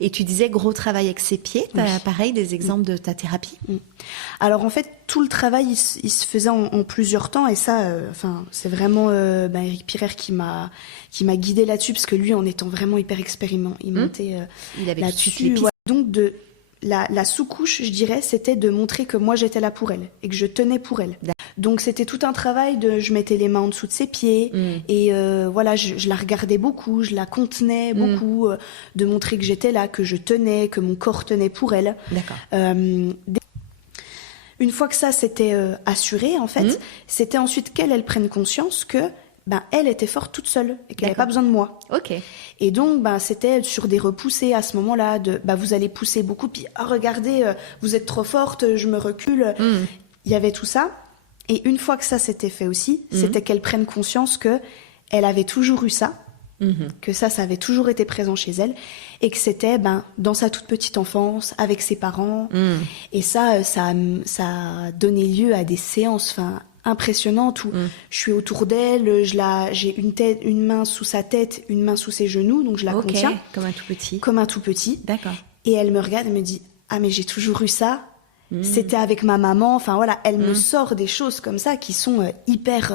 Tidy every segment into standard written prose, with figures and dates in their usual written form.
Et tu disais gros travail avec ses pieds. T'as pareil des exemples de ta thérapie? Alors en fait, tout le travail, il se faisait en plusieurs temps, et ça, c'est vraiment Éric Pirère qui m'a guidée là-dessus, parce que lui, en étant vraiment hyper expérimenté Il avait là-dessus. Donc la sous-couche, je dirais, c'était de montrer que moi j'étais là pour elle et que je tenais pour elle. Donc c'était tout un travail je mettais les mains en dessous de ses pieds et voilà, je la regardais beaucoup, je la contenais beaucoup, de montrer que j'étais là, que je tenais, que mon corps tenait pour elle. D'accord. Une fois que ça s'était assuré, en fait, c'était ensuite qu'elle prenne conscience que elle était forte toute seule et qu'elle n'avait pas besoin de moi. Ok. Et donc, c'était sur des repoussées à ce moment-là, vous allez pousser beaucoup, puis regardez, vous êtes trop forte, je me recule. Il y avait tout ça. Et une fois que ça s'était fait aussi, c'était qu'elle prenne conscience que elle avait toujours eu ça, que ça avait toujours été présent chez elle, et que c'était dans sa toute petite enfance, avec ses parents. Et ça a donné lieu à des séances, impressionnante où je suis autour d'elle, j'ai une main sous sa tête, une main sous ses genoux, donc je la contiens. Comme un tout petit. Comme un tout petit. D'accord. Et elle me regarde et me dit « Ah, mais j'ai toujours eu ça. C'était avec ma maman. » Enfin voilà, elle me sort des choses comme ça qui sont hyper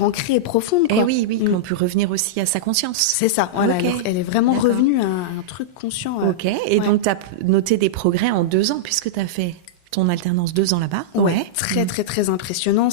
ancrées et profondes. Quoi. Et oui, qu'on peut revenir aussi à sa conscience. C'est ça, voilà, elle est vraiment revenue à un truc conscient. Ok, et donc tu as noté des progrès en 2 ans, puisque tu as fait ton alternance 2 ans là-bas. Ouais. Très, très, très impressionnant.